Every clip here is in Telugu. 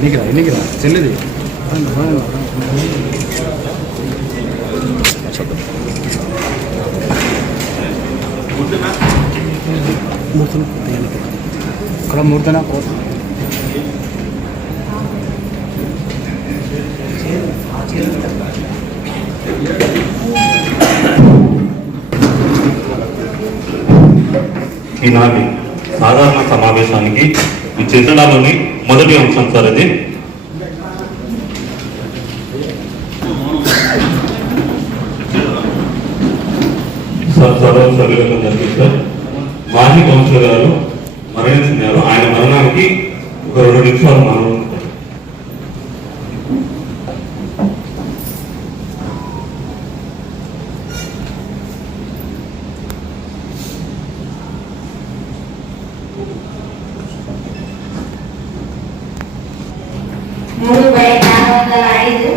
ఎన్నికరా ఎన్నికరా చెల్లిది. ఇక్కడ మూర్తన కోసం ఈనాటి సాధారణ సమావేశానికి ఈ చిత్రణలోని మొదటి అంశం సార్ అది. సార్ సర్వ జరిగింది సార్ మాజీ కౌన్సిలర్ గారు మరణించినారు ఆయన మరణానికి ఒక రెండు నిమిషాలు మనం మూడు బై నాలుగు వందల ఐదు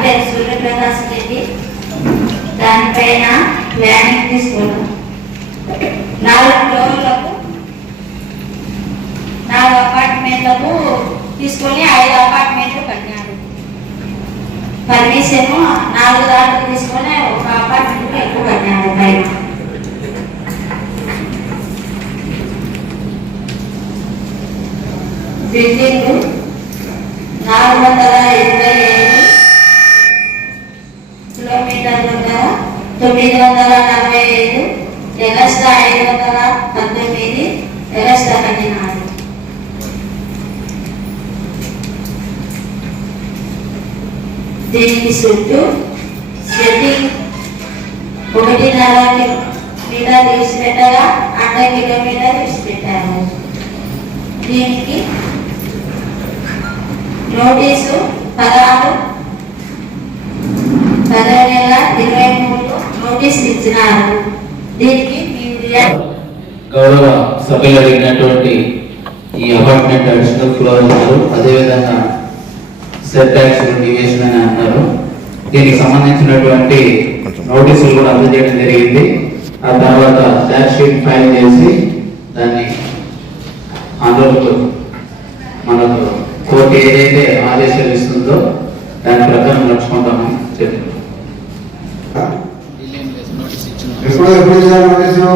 డాక్టర్ సూర్యప్రకాశ్ రెడ్డి దానిపైన ప్లానింగ్ తీసుకున్నాం. నాలుగు ఫ్లోర్లకు నాలుగు అపార్ట్మెంట్లకు తీసుకొని ఐదు అపార్ట్మెంట్లు కట్టినాడు పర్మిషన్ నాలుగు దాంట్లో తీసుకొని ఒక అపార్ట్మెంట్ ఎక్కువ కట్టినాడు పైన బిల్డింగ్ నాలుగు వందల ఇరవై ఐదు కిలోమీటర్లు గల తొమ్మిది వందల నలభై ఐదు ఎగస్ట్రా ఐదు వందల పంతొమ్మిది ఎగస్ట్రా కట్టినాడు దీనికి చుట్టూ సెట్టింగ్ ఒకటిన్నర మీద తీసి పెట్టగా అర్ధ కిలో మీద తీసి పెట్టాము దీనికి నోటీసు పదహారు పదవ నెల ఇరవై మూడు నోటీస్ ఇచ్చినారు. దీనికి గౌరవ సభ్యులు అడిగినటువంటి ఈ అపార్ట్మెంట్ అడిషనల్ ఫ్లోర్ అదేవిధంగా సెట్ ట్యాక్స్ డివియేషన్ దీనికి సంబంధించినటువంటి నోటీసులు కూడా అందజేయడం జరిగింది. ఆ తర్వాత ఛార్జ్ షీట్ ఫైల్ చేసి దాన్ని ఆందోళనకు మనకు కోర్టు ఏదైతే ఆదేశాలు ఇస్తుందో దాని ప్రకారం నడుచుకుంటామని చెప్పారు ఎప్పుడు ఎప్పుడు ఇచ్చారు నోటీసు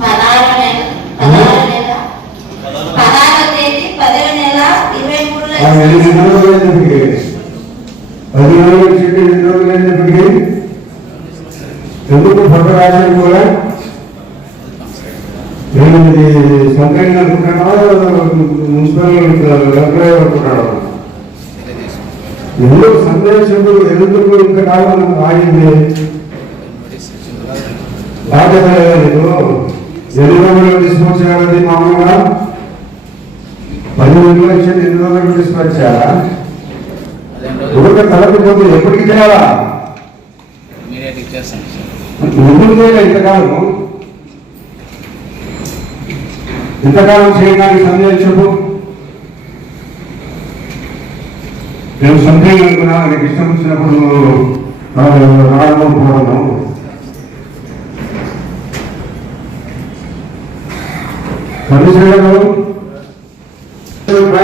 పదహారు నెల పదహారు నెల పదహారవ తేదీ పదవ నెల ఇరవై మూడులో ఆ ఎన్ని ఇచ్చినారు. రోజులు అయినప్పటికీ పది రోజులు చెప్పి ఎన్ని రోజులు అయినప్పటికీ ఎందుకు ఫోటో రాశారు కూడా నేను ఇది సొంతంగా అనుకుంటున్నావా మున్సిపల్ వెంకయ్య అనుకుంటున్నావా ఎందుకు సందేశం ఎందుకు ఇంత కాలం ఆగింది? బాధ్యత లేదా నీకు? ఎన్ని రోజులు డిస్పోజ్ చేయాలి మామూలుగా? పది రోజులు ఎన్ని రోజులు డిస్పోజ్ చేయాలా ఊరికే తలపిపోతే ఎప్పటికి సార్ ఎందుకు ఇంతకాలం ఇంతకాలం చేయడానికి సందేహం చెప్పు. నేను సంథింగ్ అనుకున్నా నీకు ఇష్టం వచ్చినప్పుడు రావడం పోవడం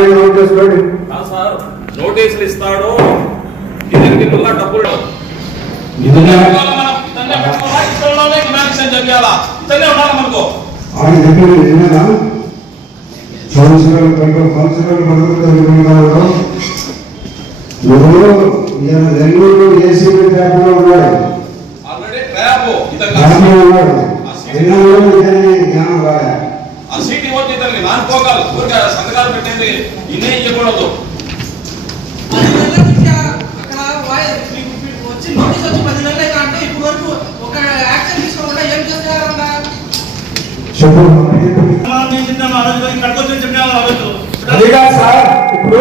నోటీసులు ఇస్తాడు. నిధుల చెప్పాలా ఇతనే ఉండాలి మనకు? ఆయన చెప్పింది నువ్వు నెల్లూరు ఏసీబీ ట్యాబ్లో ఉన్నాడు ఆల్రెడీ ఉన్నాడు ఎన్నో ఇతని జ్ఞానం రాలే ఆ సీట్ ఇవ్వచ్చు ఇతన్ని నానుకోగలరు ఊరికే సంతకాలు పెట్టింది ఇన్నే ఇవ్వకూడదు పది నెలల నుంచి అక్కడ వాయి- మీకు వచ్చి నోటీస్ వచ్చి పది నెలలు అయితే అంటే ఇప్పటి వరకు ఒక యాక్షన్ తీసుకోకుండా ఏం చేస్తున్నారన్నా చెప్పు సార్ ఇప్పుడు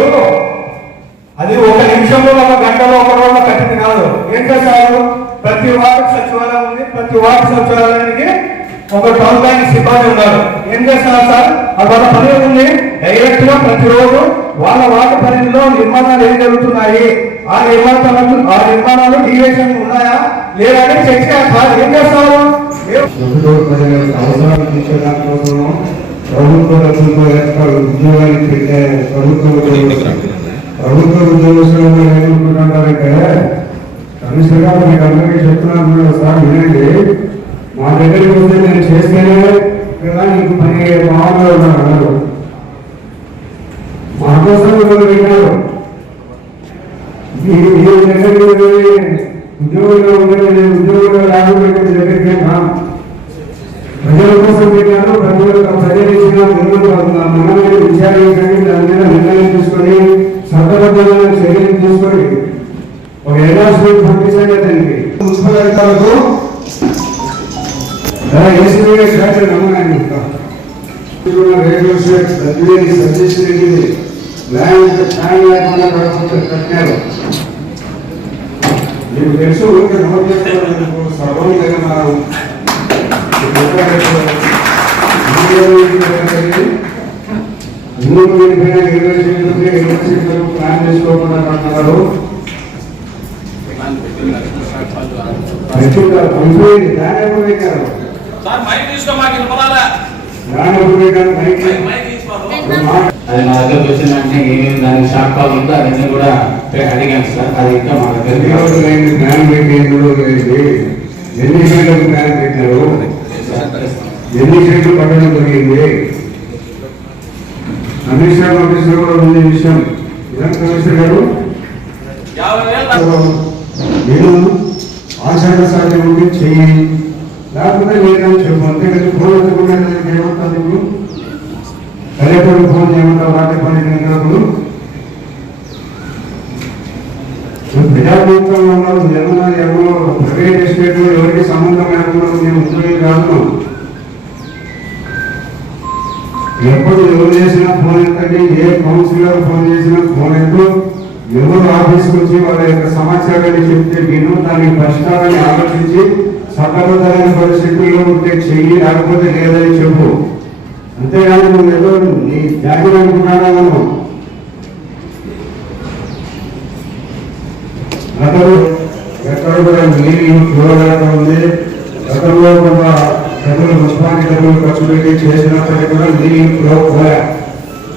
అది ఒక నిమిషంలో ఒక గంటలో ఒక రోజులో కట్టింది కాదు. ఏం సార్ ప్రతి వార్డు సచివాలయం ఉంది. ప్రతి వార్డు సచివాలయానికి ఒక టౌన్ బ్యాంక్ సిబ్బంది ఉన్నారు. ఏం చేస్తున్నారు సార్? అది వాళ్ళ పని ఉంది డైరెక్ట్గా ప్రతిరోజు వాళ్ళ వార్డు పరిధిలో నిర్మాణాలు ఏం జరుగుతున్నాయి? ఆ నిర్మాణాలు ఆ నిర్మాణాలు డీవియేషన్ ఉన్నాయా? లేదంటే చెక్ ఏం చేస్తారు ప్రభుత్వ అవసరాలు తీర్చడానికి కోసం ప్రభుత్వ డబ్బులతో పెట్టే ప్రభుత్వ ఉద్యోగస్తులు. ప్రభుత్వ ఉద్యోగస్తులు ఏమనుకుంటున్నారంటే కమిషనర్ గారు మీకు అందరికీ చెప్తున్నాను సార్ ల్యాండ్ ప్లాన్ లేకుండా కాకపోతే కట్టారు మీకు తెలుసు ఊరికే నోట్ చేసుకోవడానికి సర్వం లేదు మనం వెళ్ళిపోయిన ఇరవై సీట్లు ఇరవై సీట్లు ప్లాన్ చేసుకోకుండా కట్టినారు అయిపోయింది దాని ఎప్పుడు మైక్ తీసుకో మాకు వినపడాలా? దాని ఎప్పుడు మైక్ అది నా దగ్గరకు వచ్చిన వెంటనే ఏమేమి దానికి షార్ట్ కాల్ ఉందో అవన్నీ కూడా అడిగాను సార్. అది ఇంకా మా దగ్గర ప్లాన్ పెట్టి ఎన్ని రోజులు సీట్లకు ప్లాన్ పెట్టారు? ఎన్ని సీట్లు పట్టడం జరిగింది? కమిషనర్ ఆఫీసర్ కూడా ఉంది విషయం. ఇదంతా కమిషనర్ గారు? నేను ఆచరణ సాధ్యం ఉంటే చెయ్యి. లేకపోతే లేదని చెప్పు. అంతేకాదు ఫోన్ ఎత్తుకునే కలెక్టర్ ఫోన్ చేయకుండా వాటి పని నిర్ణయాలు ప్రజాప్రభుత్వంలో ఉన్నారు ఏమన్నా ఎవరో ప్రైవేట్ ఎస్టేట్ ఎవరికి సంబంధం లేకుండా మేము ఉద్యోగి కాదు. ఎప్పుడు ఎవరు చేసినా ఫోన్ ఎత్తండి ఏ కౌన్సిలర్ ఫోన్ చేసినా ఫోన్ ఎత్తు. ఎవరు ఆఫీస్కి వచ్చి వాళ్ళ యొక్క సమాచారాన్ని చెప్తే విను దానికి పరిష్కారాన్ని ఆలోచించి చట్టబద్ధమైన పరిస్థితుల్లో ఉంటే చెయ్యి లేకపోతే లేదని చెప్పు. అంతేగాని నువ్వు ఏదో నీ త్యాగం అనుకుంటానా మనం గతంలో ఎక్కడ కూడా నీరు చూడగలగ ఉంది. గతంలో కొంత డబ్బులు పుష్పానికి డబ్బులు ఖర్చు పెట్టి చేసినప్పటికీ కూడా నీరు పోయా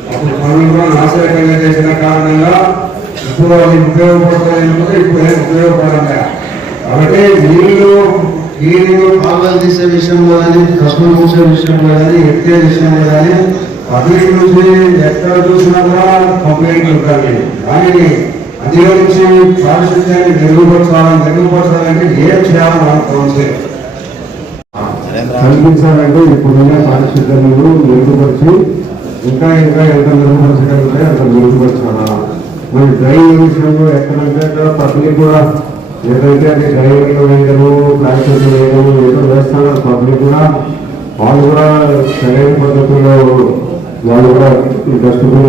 అప్పుడు పనులు కూడా నాశనకంగా చేసిన కారణంగా ఇప్పుడు అది ఉపయోగపడతాయి ఇప్పుడు ఏం ఉపయోగపడలే. కాబట్టి నీళ్ళు నీళ్ళు కాలువలు తీసే విషయంలో కానీ కసులు మూసే విషయంలో కానీ ఎత్తే విషయంలో కానీ పబ్లిక్ నుంచి ఎక్కడ చూసినా కూడా కంప్లైంట్ ఉంటాయి. కానీ అధిగమించి పారిశుద్ధ్యాన్ని మెరుగుపరచాలని మెరుగుపరచాలంటే ఏం చేయాలని మనం కౌన్సిల్ కల్పించాలంటే ఇప్పుడున్న పారిశుద్ధ్యములు మెరుగుపరిచి ఇంకా ఇంకా ఎంత మెరుగుపరచగలిగితే అంత మెరుగుపరచాలా? మరి డ్రైవింగ్ విషయంలో ఎక్కడంటే అక్కడ పబ్లిక్ కూడా ఏదైతే అది డ్రైవింగ్ వేయడము ప్రాక్టీస్ వేయడము ఏదో వేస్తున్నారు పబ్లిక్ కూడా వాళ్ళు కూడా సరైన పద్ధతుల్లో వాళ్ళు కూడా ఈ డస్ట్బిన్